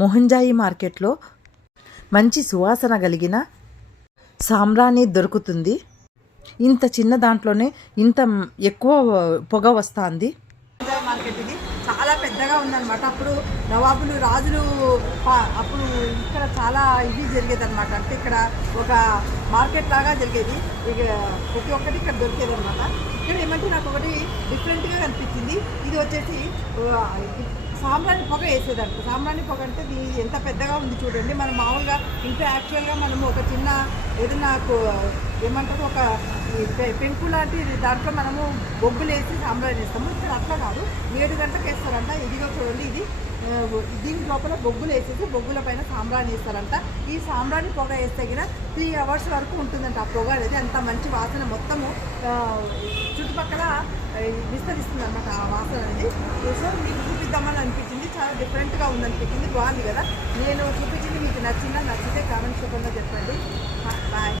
మొహంజాయి మార్కెట్లో మంచి సువాసన కలిగిన సాంబ్రాణి దొరుకుతుంది. ఇంత చిన్న దాంట్లోనే ఇంత ఎక్కువ పొగ వస్తుంది. మార్కెట్ ఇది చాలా పెద్దగా ఉందన్నమాట. అప్పుడు నవాబులు రాజులు అప్పుడు ఇక్కడ చాలా ఇది జరిగేది అనమాట అంటే ఇక్కడ ఒక మార్కెట్ లాగా జరిగేది. ఇక ప్రతి ఒక్కటి ఇక్కడ దొరికేది అనమాట ఇక్కడ ఏమంటే నాకు ఒకటి డిఫరెంట్గా కనిపించింది. ఇది వచ్చేసి సాంబ్రాణి పొగ వేసేదంట. సాంబ్రాణి పొగ అంటే ఇది ఎంత పెద్దగా ఉంది చూడండి. మనం మామూలుగా ఇంట్లో యాక్చువల్గా మనము ఒక చిన్న ఏదైనా నాకు ఏమంటారు ఒక ఈ పెంకు లాంటి దాంట్లో మనము బొబ్బులు వేసి సాంబ్రాణి వేస్తాము. ఇక్కడ అట్లా కాదు. ఏడు గంటలకు వేస్తారంట. ఇదిగో చూడండి ఇది దీని లోపల బొగ్గులు వేసేసి బొగ్గుల పైన సాంబ్రాణి వేస్తారంట. ఈ సాంబ్రాణి పొగ వేస్తే గిన త్రీ అవర్స్ వరకు ఉంటుందంట ఆ పొగ అనేది. అంత మంచి వాసన మొత్తము చుట్టుపక్కల విస్తరిస్తుంది అనమాట ఆ వాసన అనేది. సో మీకు చూపిద్దామని అనిపించింది చాలా డిఫరెంట్గా ఉందనిపించింది. బాగుంది కదా? నేను చూపించింది మీకు నచ్చిందా? నచ్చితే కామెంట్స్ రూపంలో చెప్పండి.